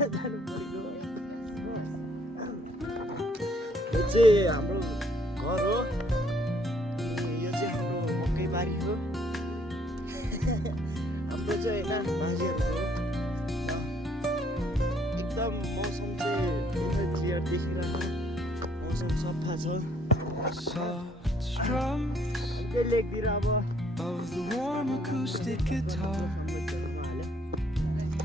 जानु परेको यो चाहिँ हाम्रो घर हो यो चाहिँ हाम्रो मकै बारी हो हाम्रो चाहिँ होइन माझीहरूको एकदम मौसम चाहिँ एकदम क्लियर देखिरहेको मौसम सफा छ त्यही लेकतिर अब of the warm acoustic guitar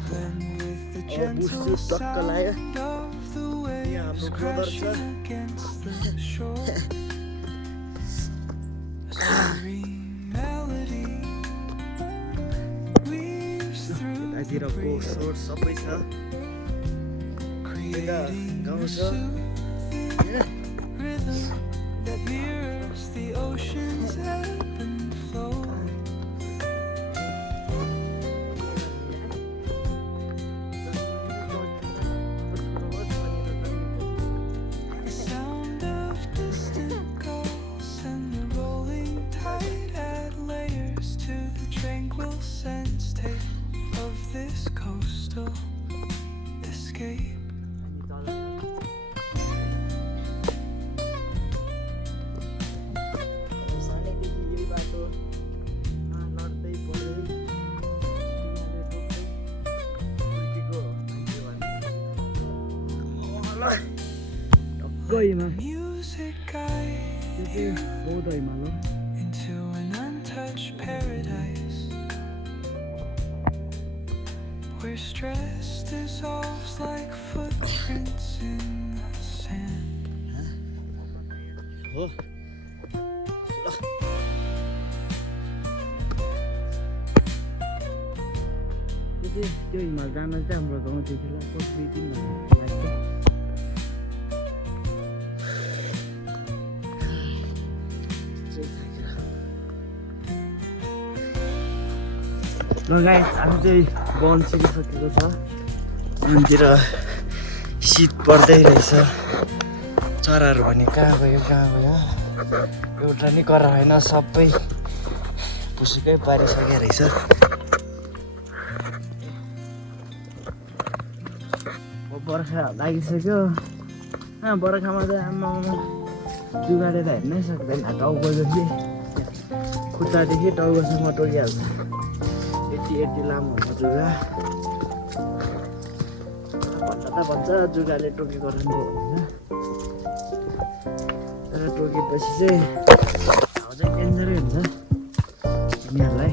blend with the gentle sound of the waves crashing against the shore. A serene melody weaves through the breeze, सबै छ creating a soothing rhythm that mirrors the ocean's ebb and flow. The sound of distant gulls and the rolling tide add layers to the tranquil sense tape of this coastal escape. सानैदेखि यही बाटो लड्दै पढ्दै हुर्केको टक्कैमा Music guide यो चाहिँ बौद्ध हिमाल हो into an untouched paradise where stress dissolves like footprints in the sand. हो त्यो हिमाल जान चाहिँ हाम्रो गाउँदेखि लगभग 2-3 घन्टा लाग्छ ल गाइस हामी चाहिँ वन छिरिसकेको छ मन्दिर शीत पर्दै रहेछ चराहरू भने कहाँ गयो एउटा नि कर होइन सबै पुसुकै पारिसकेको रहेछ बर्खा लागिसक्यो बर्खामा चाहिँ आमा जुगाडेर हेर्नै सक्दैन टाउको जति खुट्टादेखि टाउकोसम्म टोकिहाल्छ यति लामो हुन्छ जुगा भन्छ जुगाले टोकेको राम्रो हुन्छ तर टोकेपछि चाहिँ हावा चाहिँ डेन्जरै हुन्छ तिनीहरूलाई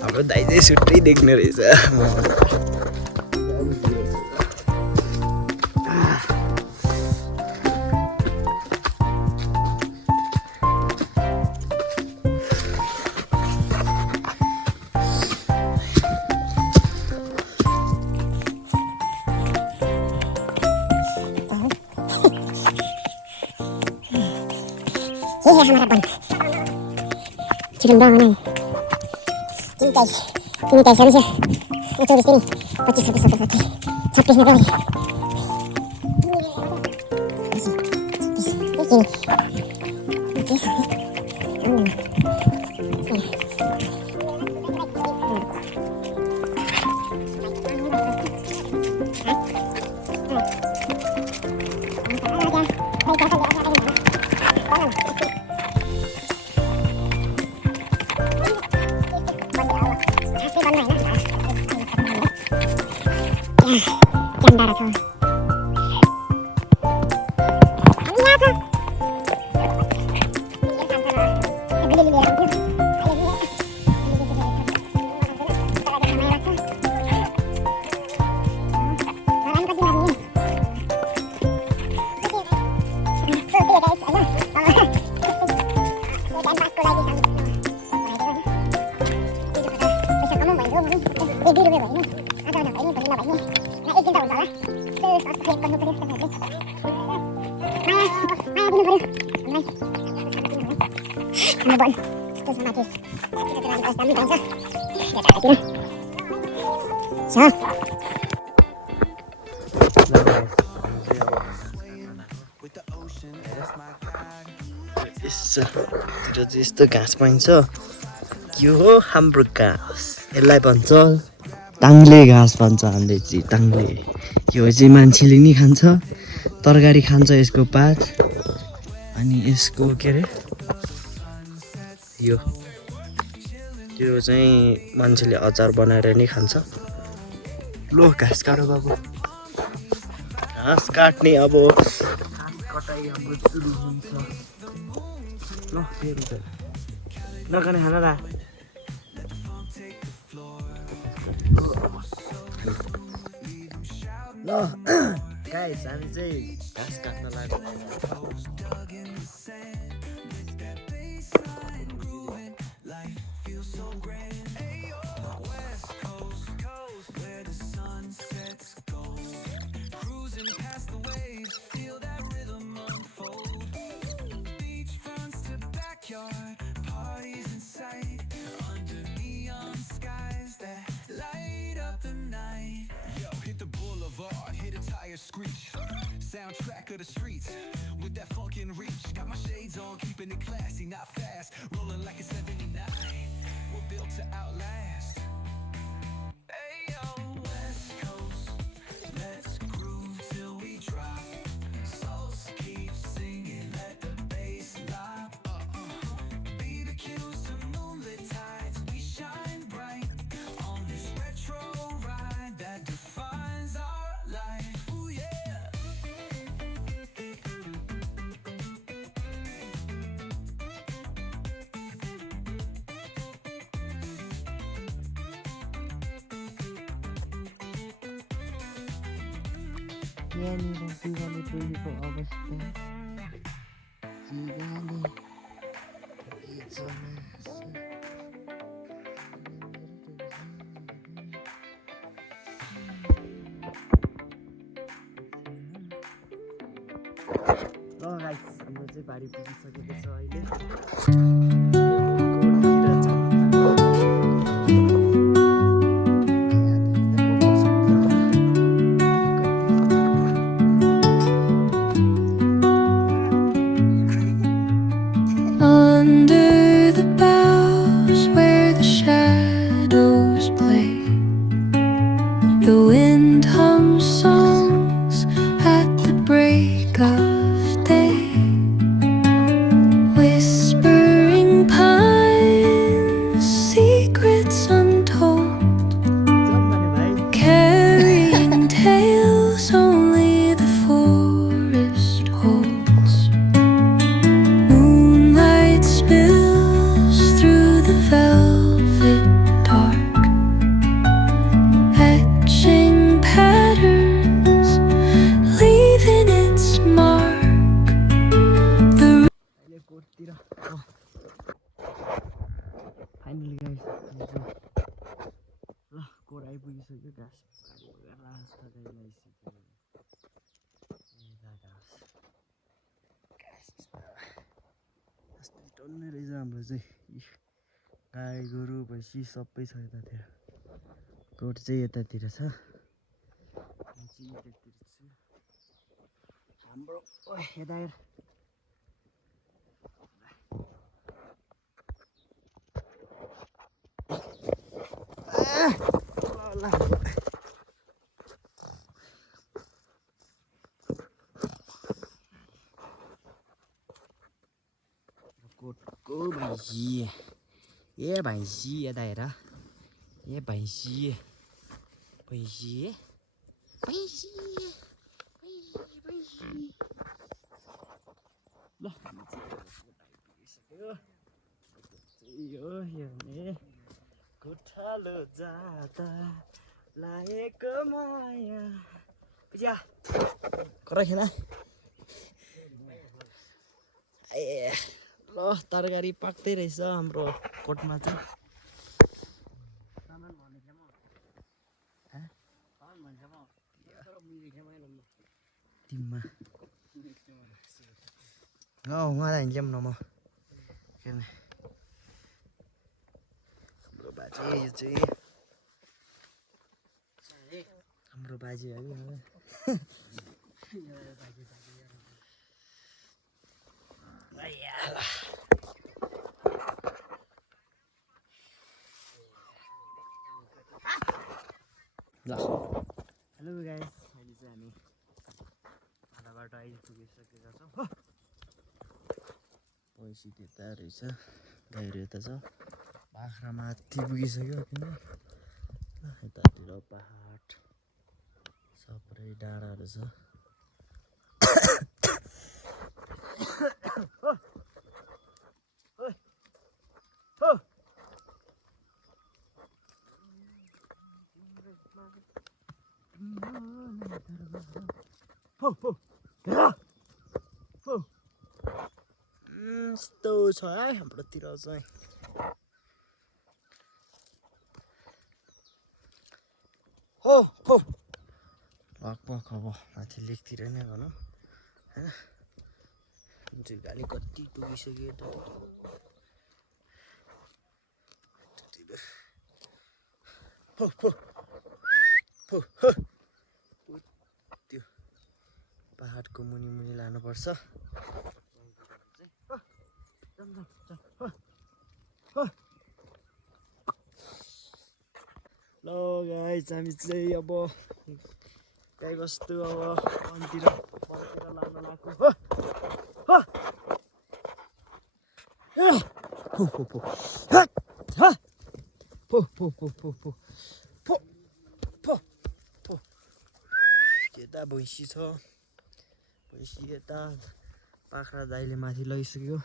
हाम्रो दाइ चाहिँ सुट्टै देख्ने रहेछ ये है हमारा बंक चिरंबा बना है 23 अभी से 24 नहीं 25 26 27 में गए तिर चाहिँ यस्तो घाँस पाइन्छ यो हो हाम्रो घाँस यसलाई भन्छ टाङ्ले घाँस भन्छ हामीले चाहिँ टाङ्ले यो चाहिँ मान्छेले नि खान्छ तरकारी खान्छ यसको पात अनि यसको के अरे यो चाहिँ मान्छेले अचार बनाएर नि खान्छ लो घाँस काट बाबु घाँस काट्ने अब घाँस कटाइ हाम्रो सुरु हुन्छ ल नखाने खाना ला ल गाइस हामी चाहिँ घाँस काट्न लाग्यो Screech, soundtrack of the streets with that fucking reach. Got my shades on, keeping it classy, not fast. Rolling like a 79. We're built to outlast. Hey yo, West Coast, let's groove till we drop. Souls keep singing, let the bass lock. Be the cues to moonlit tides. We shine bright on this retro ride that defines our life. यहाँनिर जिगाले डुलेको अवस्था जिगाले ल guys हाम्रो चाहिँ बारी पुगिसकेको छ अहिले Under the boughs where the shadows play, the wind hums songs at the break of day. Whispering pines, secrets untold, carrying tales only the forest holds. Moonlight spills through the velvet dark, etching patterns, leaving its mark. The कोटतिर finally guys ल कोट आइपुगिसक्यो घाँस रास्ता गइरहेको टन्नै रहेछ हाम्रो चाहिँ गाई गोरु भैँसी सबै छ यतातिर कोट चाहिँ यतातिर छ हाम्रो यता हेर कोटको भैँसी ए भैँसी यता हेर ए भैँसी भैँसी भैँसी भैँसी ल यो हेर्ने गोठालो जाँदा लागेको माया बुझ्या कराखेन ए ल तरकारी पाक्दै रहेछ हाम्रो कोटमा चाहिँ तिमीमा उहाँ हिँड्यौँ न म हाम्रो बाजे यो चाहिँ हाम्रो बाजे है हेलो गाइस, अहिले चाहिँ हामी आधा बाटो आइपुगिसकेका छौँ। पैसा त्यता रहेछ, गाईहरू यता छ, बाख्रा माथि पुगिसक्यो किन यतातिर पहाड सबै डाँडाहरू छ। यस्तो छ है हाम्रोतिर चाहिँ। हो हो लगभग अब माथि लेकतिर नै भनौँ होइन। जुन चाहिँ गाडी कति पुगिसक्यो त हो हो हो हो त्यो पहाडको मुनि मुनि लानुपर्छ। ल गाइस, हामी चाहिँ अब गाई बस्तु अब वनतिर फर्केर लान लाग्यो। यता भैँसी छ, भैँसी यता बाख्रा दाइले माथि लगिसक्यो।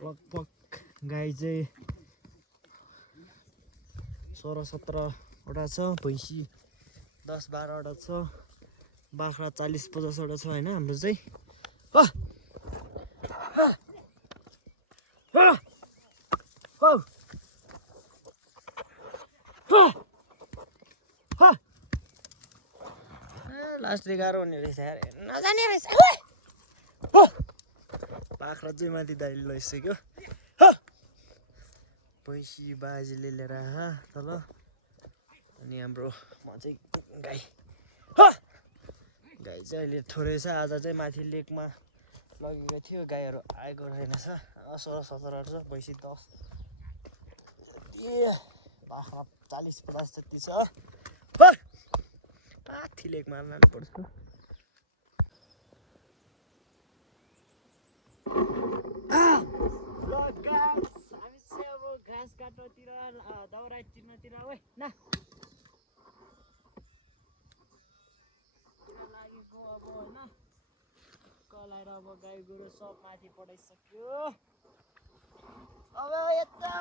लगभग गाई चाहिँ 16-17वटा छ, भैँसी 10-12वटा छ, बाख्रा 40-50वटा छ होइन हाम्रो चाहिँ। लास्टले गाह्रो हुने रहेछ यार, नजाने रहेछ। बाख्रा चाहिँ माथि दाइले लगिसक्यो। भैँसी बाजेले लिएर तल, अनि हाम्रो म चाहिँ गाई। गाई चाहिँ अहिले थोरै छ, आज चाहिँ माथि लेकमा लगेको थियो, गाईहरू आएको रहेनछ। 16-17 छ, भैँसी 10, बाख्रा 40-50 जति छ। माथि लेकमा लानुपर्छ। हामी चाहिँ अब घाँस काट्नतिर दाउरा चिर्नतिर है न लागेको अब होइन। कलाएर अब गाई गोरु सब माथि पठाइसक्यो। अब यता